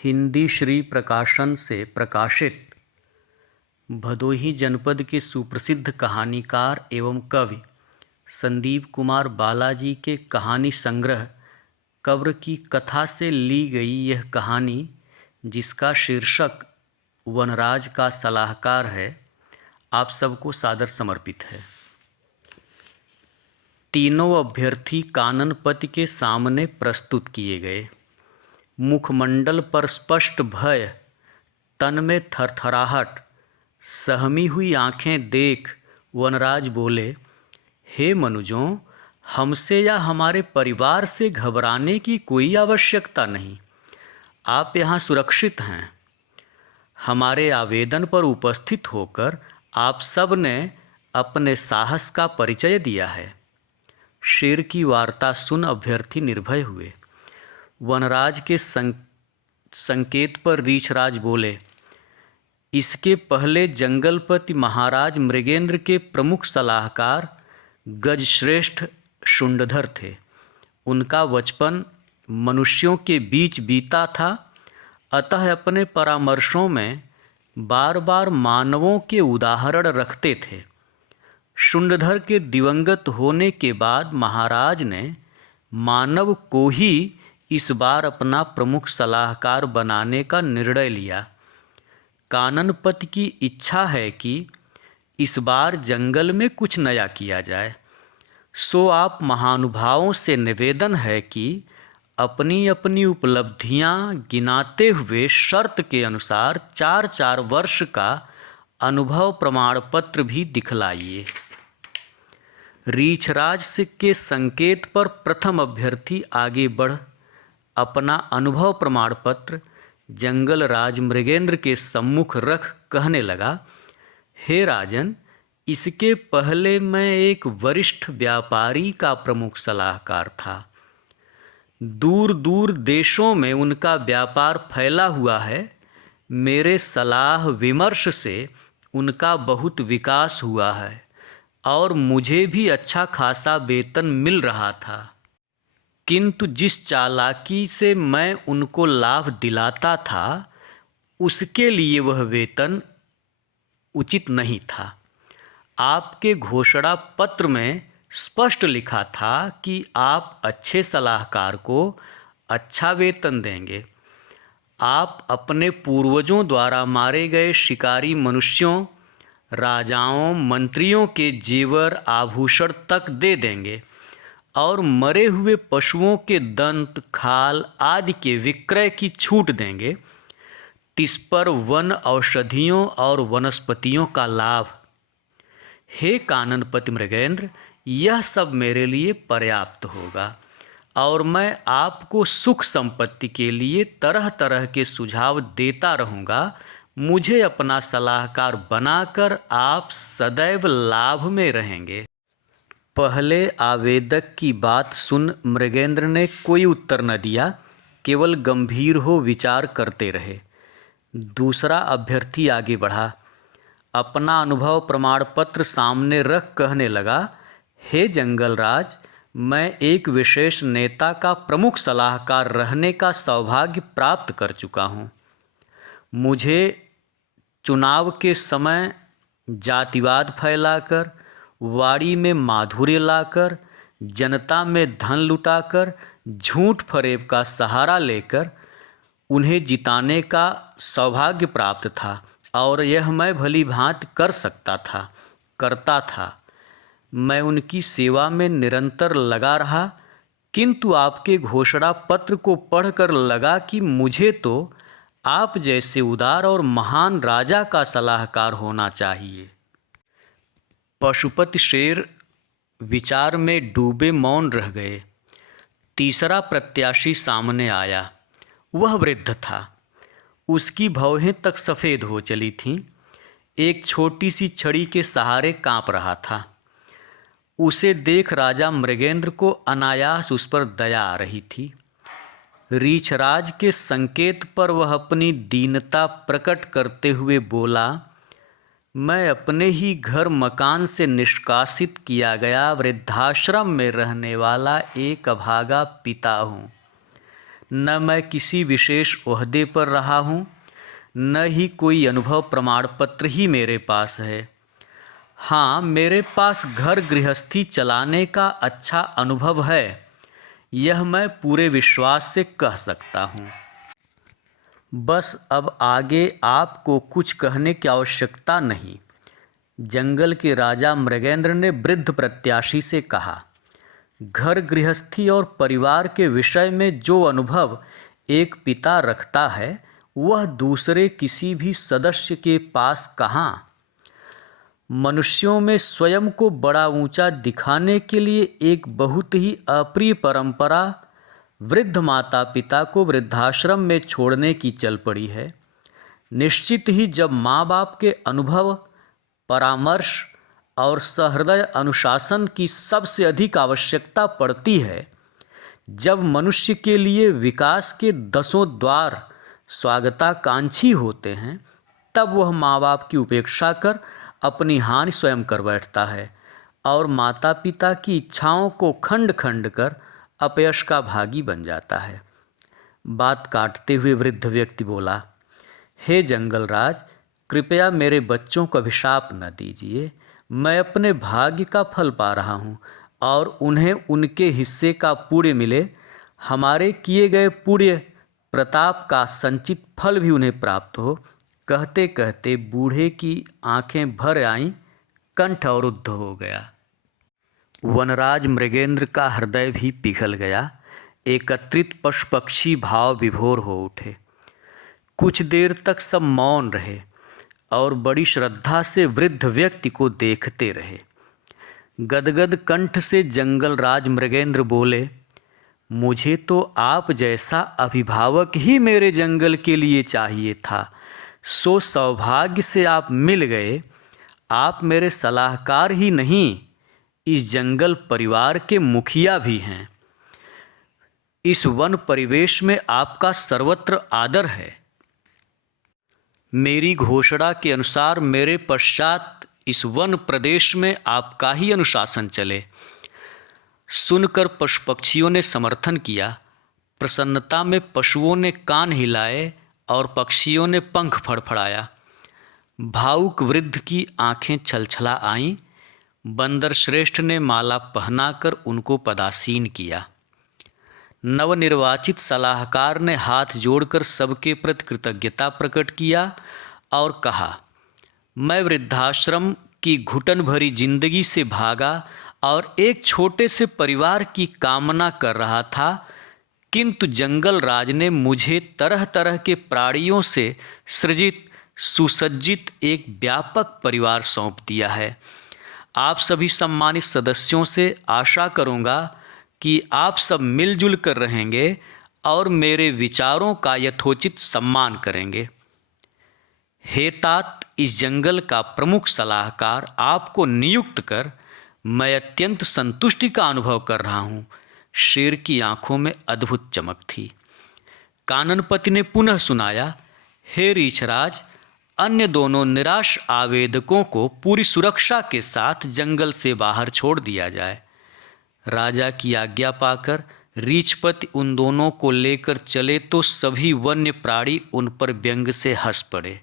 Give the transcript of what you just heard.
हिंदी श्री प्रकाशन से प्रकाशित भदोही जनपद के सुप्रसिद्ध कहानीकार एवं कवि संदीप कुमार बालाजी के कहानी संग्रह कब्र की कथा से ली गई यह कहानी, जिसका शीर्षक वनराज का सलाहकार है, आप सबको सादर समर्पित है। तीनों अभ्यर्थी काननपति के सामने प्रस्तुत किए गए। मुखमंडल पर स्पष्ट भय, तन में थरथराहट, सहमी हुई आंखें देख वनराज बोले, हे मनुजों, हमसे या हमारे परिवार से घबराने की कोई आवश्यकता नहीं। आप यहाँ सुरक्षित हैं। हमारे आवेदन पर उपस्थित होकर आप सब ने अपने साहस का परिचय दिया है। शेर की वार्ता सुन अभ्यर्थी निर्भय हुए। वनराज के संकेत पर रीछराज बोले, इसके पहले जंगलपति महाराज मृगेंद्र के प्रमुख सलाहकार गजश्रेष्ठ शुंडधर थे। उनका बचपन मनुष्यों के बीच बीता था, अतः अपने परामर्शों में बार बार मानवों के उदाहरण रखते थे। शुंडधर के दिवंगत होने के बाद महाराज ने मानव को ही इस बार अपना प्रमुख सलाहकार बनाने का निर्णय लिया। काननपति की इच्छा है कि इस बार जंगल में कुछ नया किया जाए, सो आप महानुभावों से निवेदन है कि अपनी अपनी उपलब्धियां गिनाते हुए शर्त के अनुसार 4-4 वर्ष का अनुभव प्रमाण पत्र भी दिखलाइए। रीछराज के संकेत पर प्रथम अभ्यर्थी आगे बढ़ अपना अनुभव प्रमाण पत्र जंगल राज मृगेंद्र के सम्मुख रख कहने लगा, हे राजन, इसके पहले मैं एक वरिष्ठ व्यापारी का प्रमुख सलाहकार था। दूर दूर देशों में उनका व्यापार फैला हुआ है। मेरे सलाह विमर्श से उनका बहुत विकास हुआ है और मुझे भी अच्छा खासा वेतन मिल रहा था, किंतु जिस चालाकी से मैं उनको लाभ दिलाता था उसके लिए वह वेतन उचित नहीं था। आपके घोषणा पत्र में स्पष्ट लिखा था कि आप अच्छे सलाहकार को अच्छा वेतन देंगे। आप अपने पूर्वजों द्वारा मारे गए शिकारी मनुष्यों, राजाओं, मंत्रियों के जेवर आभूषण तक दे देंगे और मरे हुए पशुओं के दंत, खाल आदि के विक्रय की छूट देंगे। तिस पर वन औषधियों और वनस्पतियों का लाभ। हे काननपति मृगेंद्र, यह सब मेरे लिए पर्याप्त होगा और मैं आपको सुख संपत्ति के लिए तरह तरह के सुझाव देता रहूँगा। मुझे अपना सलाहकार बनाकर आप सदैव लाभ में रहेंगे। पहले आवेदक की बात सुन मृगेंद्र ने कोई उत्तर न दिया, केवल गंभीर हो विचार करते रहे। दूसरा अभ्यर्थी आगे बढ़ा, अपना अनुभव प्रमाण पत्र सामने रख कहने लगा, हे जंगलराज, मैं एक विशेष नेता का प्रमुख सलाहकार रहने का सौभाग्य प्राप्त कर चुका हूँ। मुझे चुनाव के समय जातिवाद फैलाकर, वाड़ी में माधुर्य लाकर, जनता में धन लुटाकर, झूठ फरेब का सहारा लेकर उन्हें जिताने का सौभाग्य प्राप्त था और यह मैं भली भांति कर सकता था, करता था। मैं उनकी सेवा में निरंतर लगा रहा, किंतु आपके घोषणा पत्र को पढ़कर लगा कि मुझे तो आप जैसे उदार और महान राजा का सलाहकार होना चाहिए। पशुपति शेर विचार में डूबे मौन रह गए। तीसरा प्रत्याशी सामने आया। वह वृद्ध था। उसकी भौहें तक सफ़ेद हो चली थीं। एक छोटी सी छड़ी के सहारे कांप रहा था। उसे देख राजा मृगेंद्र को अनायास उस पर दया आ रही थी। रीछराज के संकेत पर वह अपनी दीनता प्रकट करते हुए बोला, मैं अपने ही घर मकान से निष्कासित किया गया वृद्धाश्रम में रहने वाला एक अभागा पिता हूँ। न मैं किसी विशेष ओहदे पर रहा हूँ, न ही कोई अनुभव प्रमाण पत्र ही मेरे पास है। हाँ, मेरे पास घर गृहस्थी चलाने का अच्छा अनुभव है, यह मैं पूरे विश्वास से कह सकता हूँ। बस अब आगे आपको कुछ कहने की आवश्यकता नहीं। जंगल के राजा मृगेंद्र ने वृद्ध प्रत्याशी से कहा, घर गृहस्थी और परिवार के विषय में जो अनुभव एक पिता रखता है वह दूसरे किसी भी सदस्य के पास कहाँ। मनुष्यों में स्वयं को बड़ा ऊंचा दिखाने के लिए एक बहुत ही अप्रिय परंपरा वृद्ध माता पिता को वृद्धाश्रम में छोड़ने की चल पड़ी है। निश्चित ही जब माँ बाप के अनुभव, परामर्श और सहृदय अनुशासन की सबसे अधिक आवश्यकता पड़ती है, जब मनुष्य के लिए विकास के 10 द्वार स्वागताकांक्षी होते हैं, तब वह माँ बाप की उपेक्षा कर अपनी हानि स्वयं कर बैठता है और माता पिता की इच्छाओं को खंड खंड कर अपयश का भागी बन जाता है। बात काटते हुए वृद्ध व्यक्ति बोला, हे जंगलराज, कृपया मेरे बच्चों को अभिशाप न दीजिए। मैं अपने भाग्य का फल पा रहा हूँ और उन्हें उनके हिस्से का पुण्य मिले, हमारे किए गए पुण्य प्रताप का संचित फल भी उन्हें प्राप्त हो। कहते कहते बूढ़े की आंखें भर आईं, कंठ अवरुद्ध हो गया। वनराज मृगेंद्र का हृदय भी पिघल गया। एकत्रित पशु पक्षी भाव विभोर हो उठे। कुछ देर तक सब मौन रहे और बड़ी श्रद्धा से वृद्ध व्यक्ति को देखते रहे। गदगद कंठ से जंगलराज मृगेंद्र बोले, मुझे तो आप जैसा अभिभावक ही मेरे जंगल के लिए चाहिए था। सो सौभाग्य से आप मिल गए। आप मेरे सलाहकार ही नहीं, इस जंगल परिवार के मुखिया भी हैं। इस वन परिवेश में आपका सर्वत्र आदर है। मेरी घोषणा के अनुसार मेरे पश्चात इस वन प्रदेश में आपका ही अनुशासन चले। सुनकर पशु पक्षियों ने समर्थन किया। प्रसन्नता में पशुओं ने कान हिलाए और पक्षियों ने पंख फड़फड़ाया। भावुक वृद्ध की आंखें छलछला आईं। बंदर श्रेष्ठ ने माला पहनाकर उनको पदासीन किया। नवनिर्वाचित सलाहकार ने हाथ जोड़कर सबके प्रति कृतज्ञता प्रकट किया और कहा, मैं वृद्धाश्रम की घुटन भरी जिंदगी से भागा और एक छोटे से परिवार की कामना कर रहा था, किंतु जंगल राज ने मुझे तरह तरह के प्राणियों से सृजित सुसज्जित एक व्यापक परिवार सौंप दिया है। आप सभी सम्मानित सदस्यों से आशा करूँगा कि आप सब मिलजुल कर रहेंगे और मेरे विचारों का यथोचित सम्मान करेंगे। हे तात, इस जंगल का प्रमुख सलाहकार आपको नियुक्त कर मैं अत्यंत संतुष्टि का अनुभव कर रहा हूँ। शेर की आंखों में अद्भुत चमक थी। काननपति ने पुनः सुनाया, हे रीछराज, अन्य दोनों निराश आवेदकों को पूरी सुरक्षा के साथ जंगल से बाहर छोड़ दिया जाए। राजा की आज्ञा पाकर रीछपति उन दोनों को लेकर चले तो सभी वन्य प्राणी उन पर व्यंग से हंस पड़े।